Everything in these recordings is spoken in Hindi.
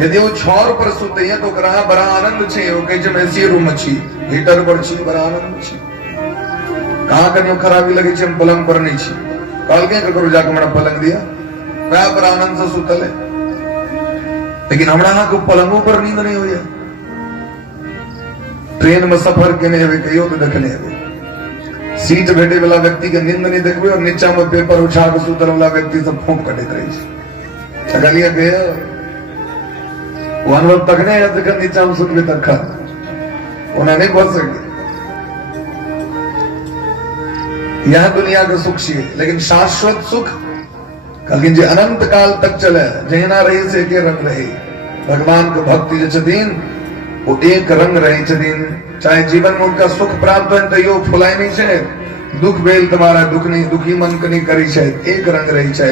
यदि वो छोर पर सुते हैं तो करा बड़ा आनंद छे वो कहे जब ऐसी रूम छी हीटर पर छी बड़ा आनंद छी कहां कन्यो खराबी लगे छे हम पलंग पर नहीं छी कल के करो जाके हमरा पलंग दिया वह पर आनंद से सुतल है लेकिन हमरा को पलंगों पर नींद नहीं हुई ट्रेन में सफर केने हुए कहियो तो देखने हुए सीट बैठे वाला व्यक्ति के नींद नहीं देखबे और नीचा में पेपर उठा के सुतल वाला व्यक्ति सब फूंक कटत रहे छे गलिया गया वो अनुभव तक नहीं है जब नीचा में सुतबे तक उन्हें नहीं बच सके यह दुनिया का सुख छे लेकिन शाश्वत सुख कल जे अनंत काल तक चले जहिना रही से के रंग रहे भगवान के भक्ति जे छथिन वो एक रंग रहे छथिन चाहे जीवन में उनका सुख प्राप्त हो तो यो फुलाय नहीं छे दुख बेल तुम्हारा दुख नहीं दुखी मन के नहीं करी छे एक रंग रही छे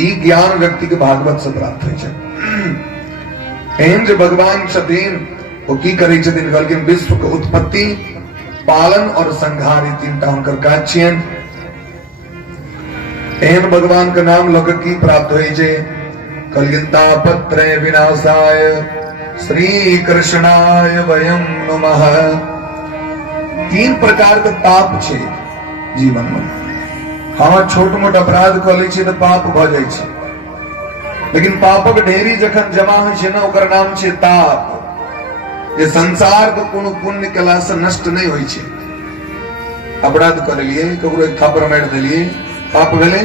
ई ज्ञान व्यक्ति के भागवत से प्राप्त होय छे एहन जे भगवान छथिन वो की करै छथिन कल के विश्व के उत्पत्ति पालन और संहार ई तीनटा हुनकर काज छियन एहन भगवान का नाम लोक की प्राप्त होई छे कलियंता पत्र विनाशाय श्री कृष्णाय वयम नमः तीन प्रकार के पाप छे जीवन में हम छोट मोट अपराध क लै छी तो पाप भ जाय छै लेकिन पापक ढेरी जखन जमा होय छै ना ओकर नाम छै ताप ये संसार के कोनो पुण्य कला से नष्ट नहीं होय छै अपराध कर लिए ककरो एक थापर मार देलिए पाप भेले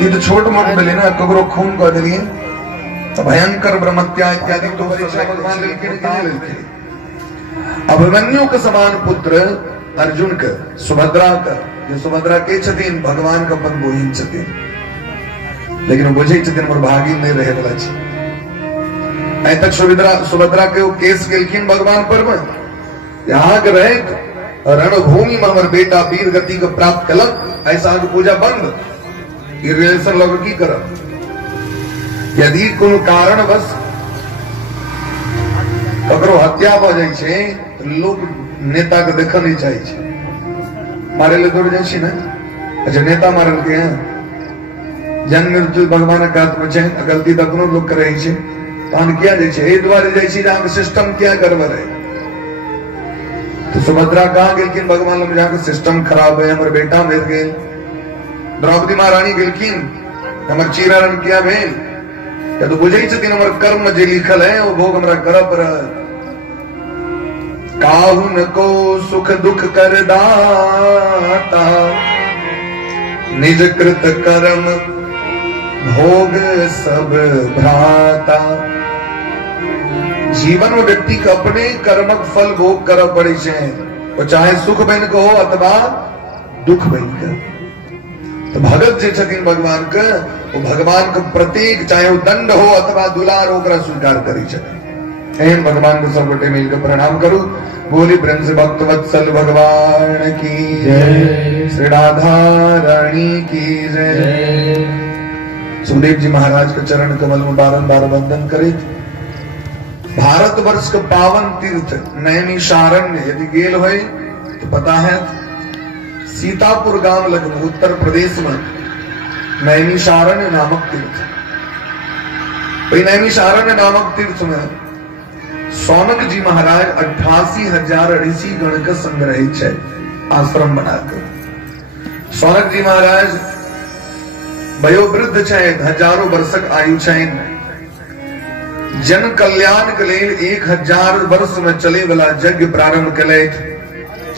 ये तो छोट मोट भेले ना ककरो खून कर देलिए तो भयंकर ब्रह्मत्या इत्यादि तो परीक्षा भगवान लेके अभिमन्यु के समान पुत्र अर्जुन के सुभद्रा का ये सुभद्रा के छथिन भगवान का पद बोहिन छथिन लेकिन वो बुझे छथिन मोर भागी नहीं रहे वाला छै तक सुभद्रा के वो केस गेलखिन भगवान पर में यहाँ के रहे रणभूमि में हमर बेटा वीर गति को प्राप्त कलक ऐसा पूजा बंद ये रिलेशन लोग की करब यदि कोनो कारण बस ककरो हत्या भ जाय छै लोग नेता के देखल नहीं चाहे छै मारे ले दौड़ जाय छै ना अच्छा नेता मारल के जन्म मृत्यु भगवान के हाथ में छै गलती तो कोनो लोग करे छै तहन किया जाय छै एहि दुआरे जाय छै जहां सिस्टम क्या गड़बड़ है तो सुभद्रा कहाँ गेलखिन भगवान लग जाके सिस्टम खराब है हमर बेटा मर गेल द्रौपदी महारानी गेलखिन हमर चीरहरण किया भेल तो बुझे छथिन हमर कर्म जे लिखल है वो भोग हमरा करब पड़त काहुन को सुख दुख कर दाता निज कृत कर्म भोग सब भ्राता जीवन में व्यक्ति के अपने कर्मक फल भोग करब पड़े छै वो चाहे सुख बन के हो अथवा दुख बन के तो भगत जे छथिन भगवान के वो भगवान के प्रतीक चाहे वो दंड हो अथवा दुलार ओकरा स्वीकार करी छथिन एहन भगवान को सबगोटे मिलकर प्रणाम करू बोली प्रेम से भक्त वत्सल भगवान की जय श्री राधा रानी की जय सुखदेव जी महाराज के चरण कमल में बारंबार वंदन करे भारत वर्ष के पावन तीर्थ नैमिषारण्य यदि गेल हो तो पता है सीतापुर गांव लग उत्तर प्रदेश में नैमिषारण्य नामक तीर्थ वही नैमिषारण्य नामक तीर्थ में सौनक जी महाराज 88,000 ऋषि गण का संग्रहित है आश्रम बनाकर सौनक जी महाराज वयोवृद्ध छै हजारों वर्षक आयु छै जन कल्याण के लिए 1000 वर्ष में चले वाला यज्ञ प्रारंभ कले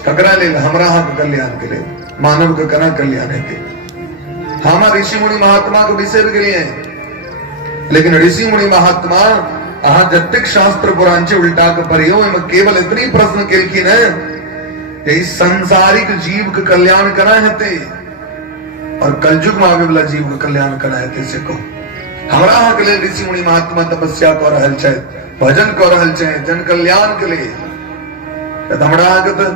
ककरा लेल हमरा के कल्याण के लिए मानव के कना कल्याण है हम ऋषि मुनि महात्मा को बिसर गए लेकिन ऋषि मुनि महात्मा अहाँ जतिक शास्त्र पुराण से उल्टा के पढ़ियो में केवल इतनी प्रश्न केलखिन है कि इस सांसारिक जीव के कल्याण करा हेते और कलयुग में आवे वाला जीव के कल्याण करा हेते से को हमरा के लिए ऋषि मुनि महात्मा तपस्या कर रहल छै भजन कर रहल छै जन कल्याण के लिए हमरा के तो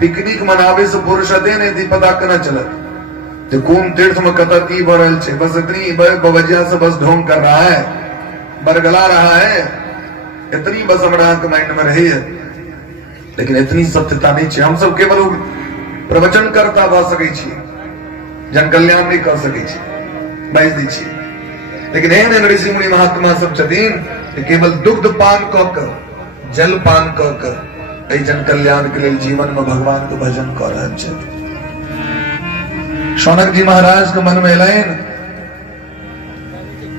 पिकनिक मनावे से फुर्सते नहीं थी पता कना चलत जो कौन तीर्थ में कतर की बढ़ रहल छै बस इतनी बवजिया से बस ढोंग कर रहा है बरगला रहा है इतनी बस हमरा के माइंड में रही है लेकिन इतनी सत्यता नहीं छै हम सब केवल प्रवचन करता भ सकै छी जन कल्याण नहीं कर सकै छी बाइज दी छी लेकिन एहन ऋषि मुनि महात्मा सब छथिन कि केवल दुग्ध पान क कर, जल पान क कर एहि जन कल्याण के लिए जीवन में भगवान के भजन कर रहल छथि। शौनक जी महाराज के मन में एलैन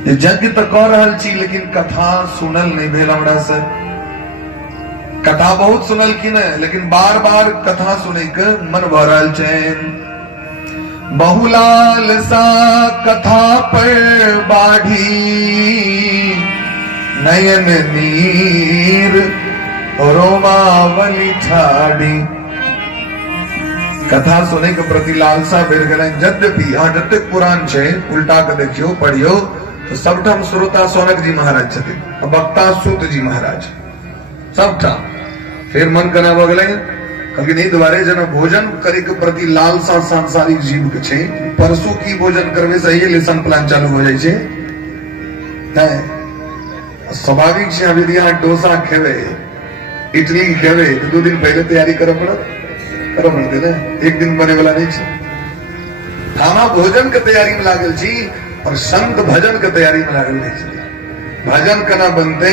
जे यज्ञ तो कह रहल छी लेकिन कथा सुनल नहीं भेल हमरा से। कथा बहुत सुनल की न, लेकिन बार बार कथा सुने के मन भर रहल छनि। बहुलाल सा कथा पर बाढ़ी नयन नीर रोमावली ठाड़ी। कथा सुने के प्रति लालसा बढ़ गए। यद्यपि यहाँ जतेक पुराण छे उल्टा के देखियो पढ़ियो तो सबठाम श्रोता शौनक जी महाराज छथिन, वक्ता सूत जी महाराज सबठाम। फिर मन कना भ गेलै कहलखिन ई दुआरे जना भोजन करे के प्रति लालसा सांसारिक जीव के छै। परसू की भोजन करबे से ये लेसन प्लान चालू हो जाय छै। स्वाभाविक छै अभी दिया डोसा खेबे, इडली खेबे तो 2 दिन पहले तैयारी करब पड़ते ना, एक दिन बने वाला नहीं छै। खाना भोजन के तैयारी में लागल छी और संत भजन के तैयारी में लागल नहीं छै। भजन कना बनते,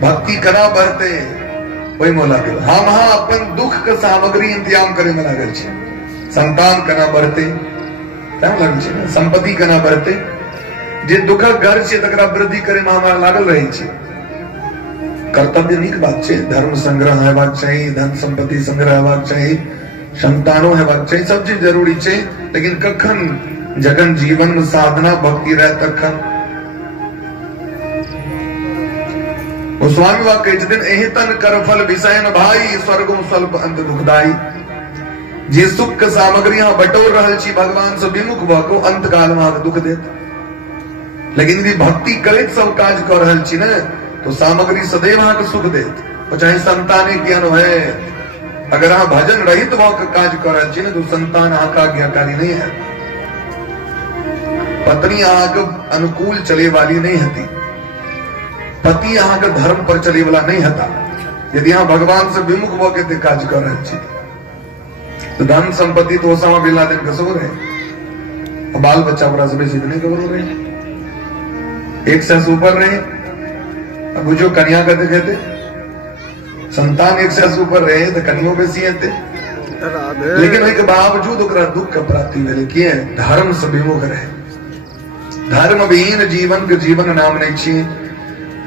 भक्ति कना बढ़ते, वही मोला गेल। हम अपन दुख के सामग्री इंतजाम करे में लागल छी। संतान कना बढ़ते, लागल छै ना, संपत्ति कना बढ़ते, जे दुखक घर छै तकरा वृद्धि करे में हमरा लागल रहे छै। कर्तव्य नीक बात छै, धर्म संग्रह हेबाक चाही, धन संपत्ति संग्रह हेबाक चाही, संतानो हेबाक चाही, सब चीज जरूरी छै। लेकिन कखन जखन जीवन में साधना भक्ति रहे तखन। गोस्वामी बाबा कहै छथिन एहि तन कर फल विषयन भाई स्वर्गो स्वल्प अंत दुखदाई। जे सुख के सामग्री यहाँ बटोर रहल छी भगवान से विमुख भ के अंत काल में अहाँके दुख देत। लेकिन यदि भक्ति करैत सब काज कर रहल छी न तो सामग्री सदैव अहाँके सुख देत। और चाहे संताने ज्ञान है, अगर अहाँ भजन रहित भ के काज कर रहल छी न तो संतान अहाँके आज्ञाकारी नहीं है। पत्नी अहाँके अनुकूल चले वाली नहीं हती, पति अहाँके धर्म पर चले वाला नहीं हता यदि यहाँ भगवान से विमुख होके काज कर रहे छी। तो धन संपत्ति तो ओसामा बिन लादेन कसो रहे, बाल बच्चा बड़ा सब इतने करो रहे, 1 से ऊपर रहे। अब बुझो कन्या कहते कहते संतान 1 से ऊपर रहे तो कन्या बेसी हेते। लेकिन एक बावजूद ओकरा दुख के प्राप्ति भेले किए धर्म से विमुख रहे। धर्म विहीन जीवन के जीवन नाम नहीं छी।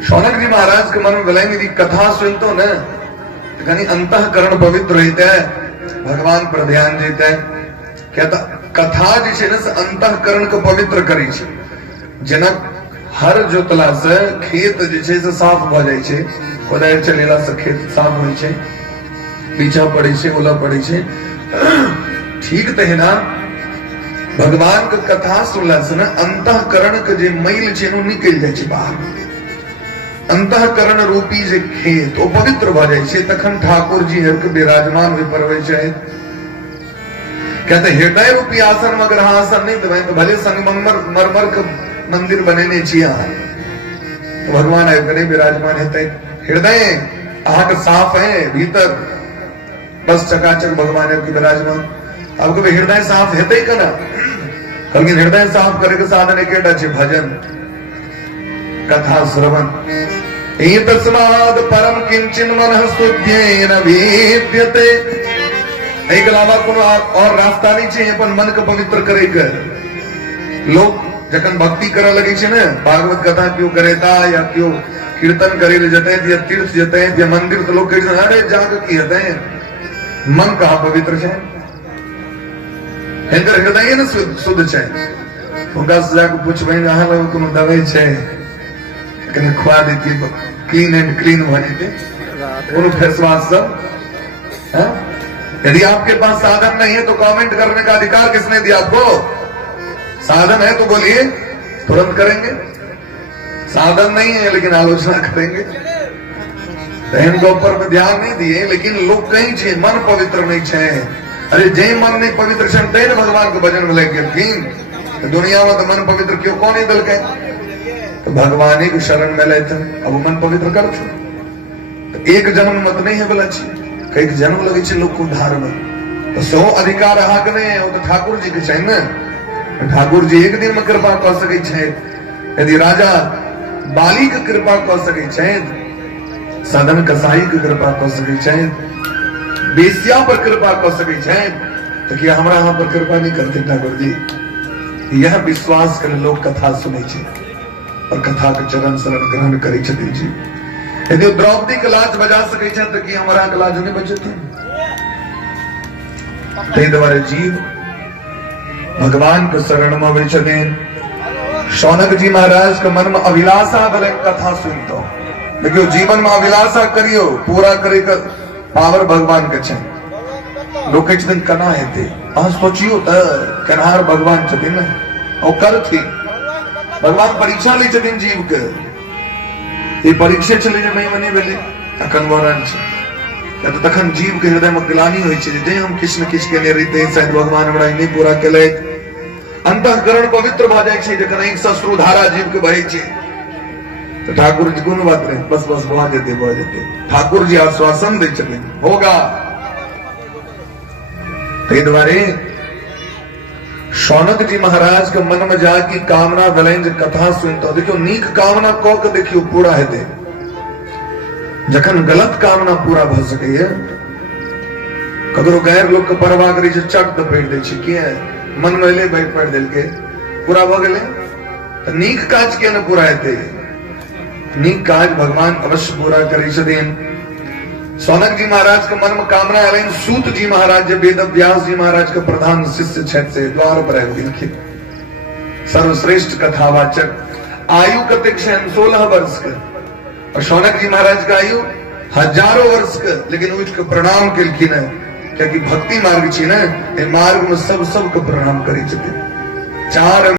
शौनक जी महाराज के मन में भलाई यदि कथा सुनतो न तो कहीं अंतःकरण पवित्र रहते है, भगवान पर ध्यान देते है। कहता कथा जे छै न से अंतःकरण के पवित्र करै छै। जनक हर जोतला से खेत जे छै से साफ भ जाय छै, कोदारि चलेला से खेत साफ होय छै, बीछा पड़े छै, ओला पड़े छै। ठीक तहिना भगवान के कथा सुनला से न अंतःकरण के जे मैल छै न निकल जाय छै बाहर। अंतःकरण रूपी जे खेत ओ पवित्र भ जाय छै तखन ठाकुर जी के विराजमान होय परवे छै। कहते हृदय रूपी आसन में अगर अहाँ आसन नहीं देबै तो भले संगमरमर मरमर के मंदिर बनेने छी अहाँ तो भगवान आबि के विराजमान हेतै। हृदय अहाँके साफ है भीतर बस चकाचक भगवान आबि के विराजमान। अब कभी हृदय साफ हेतै केना? लेकिन हृदय साफ करे के साधन एकेटा छै भजन कथा श्रवण। तस्माद् परम किंचिन मनः शुद्धेन विद्यते। एहिके अलावा कोनो और रास्ता नहीं छै अपन मन के पवित्र करे के। लोग जखन भक्ति करे लगे छै ने, भागवत कथा क्यों करेता या क्यों कीर्तन करे ले जते या तीर्थ जते या मंदिर, तो लोग कहते अरे जाके की हेतै, मन कहाँ पवित्र छै, हिनकर हृदय न शुद्ध छै। हुनका से जाके पूछबै अहाँ लग कोनो दवाई छै कने खुआ देती क्लीन एंड क्लीन हो जाते कोनो फेस वॉश सब। यदि आपके पास साधन नहीं है तो कमेंट करने का अधिकार किसने दिया आपको? साधन है तो बोलिए, तुरंत करेंगे। साधन नहीं है लेकिन आलोचना करेंगे। तो इनके ऊपर में ध्यान नहीं दिए, लेकिन लोग कहीं छे मन पवित्र नहीं छे। अरे जे मन नहीं पवित्र छे तै ने भगवान के भजन में लग गेलखिन। दुनिया में तो मन पवित्र क्यों कौन ही दलकै? तो भगवान के शरण में लेते अब मन पवित्र कर छो। तो एक जन्म मत नहीं है बोला छी, कई जन्म लगे छे लोग को उद्धार में। तो सो अधिकार अहाँके नहीं है, वो तो ठाकुर जी के छै ने। ठाकुर जी एक दिन में कृपा कर सकै छै। यदि राजा बाली के कृपा कऽ सकै छथि, सदन कसाई के कृपा कऽ सकै छथि, बेसिया पर कृपा कऽ सकै छथि, तो क्या हमरा यहाँ पर कृपा नहीं करते ठाकुर जी? यह विश्वास कर लोग कथा सुनै छै और कथा के चरण शरण ग्रहण करै छथिन जी। यदि द्रौपदी के लाज बजा सकै छथि तो कि हमरा के लाज नहीं बचेथिन? ताहि दुआरे जीव भगवान के शरण में अबै छथिन। शौनक जी महाराज के मन में अभिलाषा भेलै कथा सुनतो। देखियो, जीवन में अभिलाषा करियो, पूरा करे के पावर भगवान के छै। लोग कहै छथिन केना हेतै? अहाँ सोचियो त केनहार भगवान छथिन ने, ओ करथिन। भगवान परीक्षा लै छथिन जीव के। ई परीक्षा चलै जे नहीं भेलै तखन वरण छै। तखन जीव के हृदय में ग्लानि होइ छै जे हम किछु न किछु केने रहितै, शायद भगवान हमरा नहीं पूरा केलथि। अंतःकरण पवित्र भ जाइ छै जखन एक श्रुधारा जीव के बहै छै। तो ठाकुर जी कोनो बात नहीं, बस बस भऽ जेतै। ठाकुर जी आश्वासन दै छथिन, होगा। ताहि दुआरे शौनक जी महाराज के मन में जाके कामना भेलनि जे कथा सुनतो। देखियो, नीक कामना कऽ के देखियो पूरा हेतै। जखन गलत कामना पूरा भ सकैए, ककरो गैर लोग के परवाह करै छै, चट दपेट दै छै। किया? मन में एलै, बैठ पढ़ देलकै, पूरा भ गेलै। तऽ नीक काज किया न पूरा हेतै? नीक काज भगवान अवश्य पूरा करै छथिन। शौनक जी महाराज के मन में कामना एलनि। सूत जी महाराज जे वेद व्यास जी महाराज के प्रधान शिष्य छथि, से द्वार पर आबि गेलखिन। सर्वश्रेष्ठ कथावाचक। आयु कतेक छनि? 16 वर्ष के। और शौनक जी महाराज का आयु हजारों वर्ष के। लेकिन उठ के प्रणाम केलखिन है, क्योंकि भक्ति मार्ग छै ने, ए मार्ग में सब सबके प्रणाम करै छथिन। चार